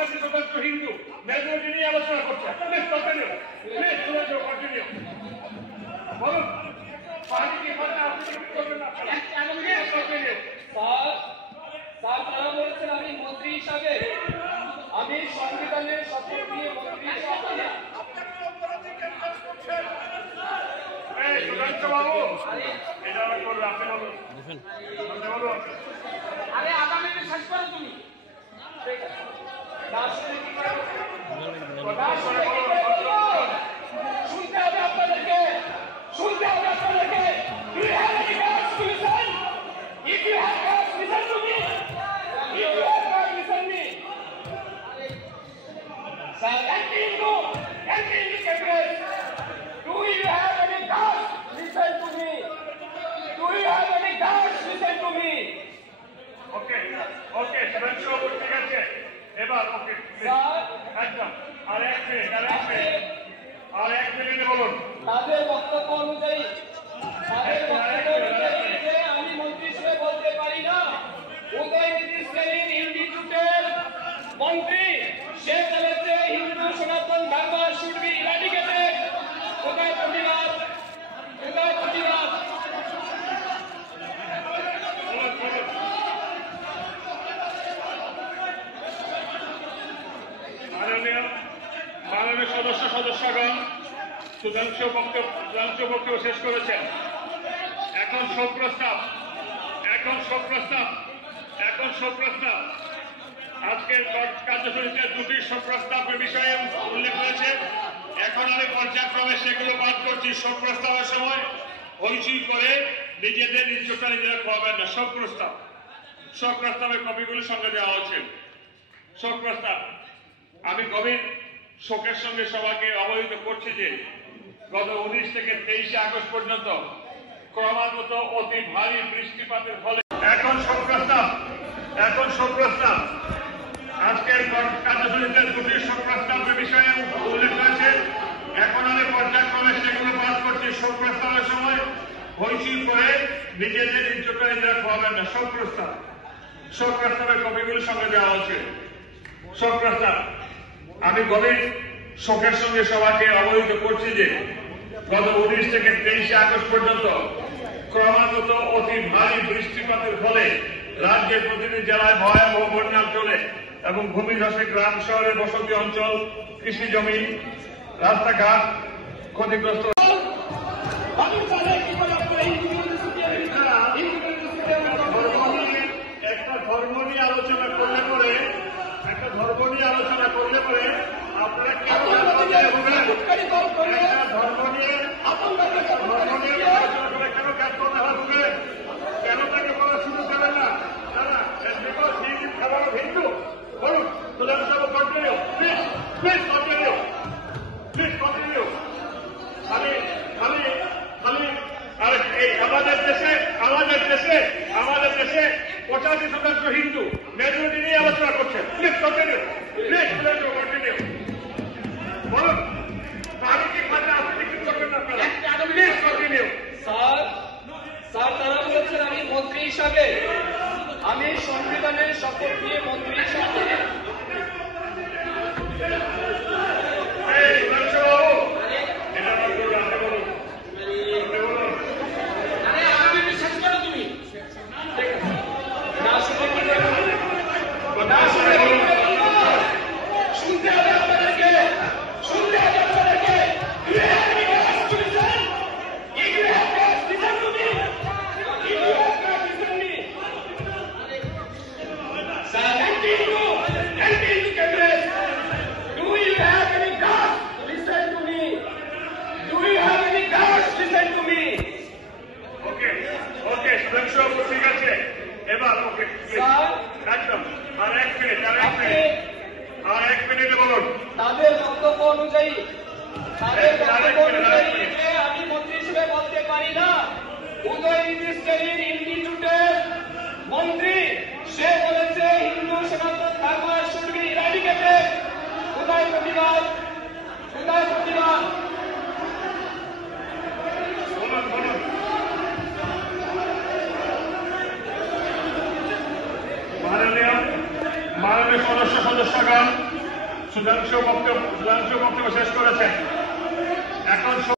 85% Hindu majority নিয়ে আলোচনা করছে। Please continue, please continue. বলুন পানি কি কথা আপনি কি করবেন না? কন্টিনিউ। স্যার তারা বলেছেন আমি মন্ত্রী হিসাবে আমি সংবিধানের শপথ নিয়ে মন্ত্রী হিসাবে আরে আগামী শেষ করো তুমি শুনতে হবে আপনাদেরকে, শুনতে হবে আপনাদেরকে। If you have guts, listen to me. If you have guts, listen to me. Sir, anti-Hindu campus. Do you have any guts? Listen to me. Do you have any guts? Listen to me. Okay, okay, শুভেচ্ছা ঠিক আছে। এবার okay sir একদম আর এক minute বলুন। তাদের বক্তব্য অনুযায়ী আমি মন্ত্রী হিসেবে বলতে পারি না। উদয়নিধি শ্রেণীর ইনস্টিটিউটের মন্ত্রী সে বলেছে হিন্দু সনাতন ধর্ম শুড বি ইরাডিকেটেড। কোথায় প্রতিবাদ, কোথায় প্রতিবাদ? মাননীয় সদস্যগণ সুধাংশু বক্তব্য শেষ করেছেন। এখন শোক প্রস্তাব আজকের কার্যসূচিতে দুটি শোক প্রস্তাবের বিষয়ে উল্লেখ হয়েছে। এখন আমি পর্যায়ক্রমে সেগুলো বাদ করছি। শোক প্রস্তাবের সময় হইচই করে নিজেদের ইজ্জতটা নিজেরা খোয়াবেন না। শোক প্রস্তাবের কপিগুলো সঙ্গে দেওয়া হচ্ছে। শোক প্রস্তাব আমি গভীর শোকের সঙ্গে সবাইকে অবহিত করছি যে গত 19 থেকে 23 আগস্ট পর্যন্ত ক্রমাগত অতি ভারী বৃষ্টিপাতের ফলে এখন শোক প্রস্তাব আজকের কার্যসূচিতে দুটি শোক প্রস্তাবের বিষয়ে উল্লেখ হয়েছে। এখন আমি পর্যায়ক্রমে সেগুলো বাদ করছি। শোক প্রস্তাবের সময় হইচই করে নিজেদের ইজ্জতটা নিজেরা খোয়াবেন না। শোক প্রস্তাবের কপিগুলো সঙ্গে দেওয়া হচ্ছে। শোক প্রস্তাব আমি গভীর শোকের সঙ্গে সবাইকে অবহিত করছি যে গত 19 থেকে 23 আগস্ট পর্যন্ত ক্রমাগত অতি ভারী বৃষ্টিপাতের ফলে রাজ্যের প্রতিটি জেলায় ভয়াবহ বন্যার চলে এবং ভূমিধসে গ্রাম শহরের বসতি অঞ্চল, কৃষি জমি, রাস্তাঘাট ক্ষতিগ্রস্ত। একটা ধর্ম নিয়ে আলোচনা করলে পরে আপনারা কেন ধর্ম নিয়ে আলোচনা করে কেন কাজ করতে হবে? কেন তাকে বলা শুরু করে না? হিন্দু বলুন কন্টিনিউ, প্লিজ কন্টিনিউ। আমাদের দেশে 85% হিন্দু মেজরিটি নিয়ে আলোচনা করছে। Please continue. বলুন পানি কি কথা আপনি কি করবেন না? Please continue. স্যার তারা বলেছেন আমি মন্ত্রী হিসাবে আমি সংবিধানের শপথ নিয়ে মন্ত্রী হিসাবে শুনতে হবে আপনাদেরকে, শুনতে হবে আপনাদেরকে। Anti-Hindu campus. Do you have any guts? Listen to me. Do you have any guts? Listen to me. ওকে শুভেচ্ছা ঠিক আছে। এবার ওকে একদম আর এক মিনিট বলুন। তাদের বক্তব্য অনুযায়ী আমি মন্ত্রী হিসেবে বলতে পারি না। উদয়নিধি শ্রেণীর ইনস্টিটিউটের মন্ত্রী সে বলেছে হিন্দু সনাতন ধর্ম শুড বি ইরাডিকেটেড। কোথায় প্রতিবাদ, কোথায় প্রতিবাদ? মাননীয় সংগ্রামী সদস্যগণ সুধাংশু বক্তব্য শেষ করেছেন। এখন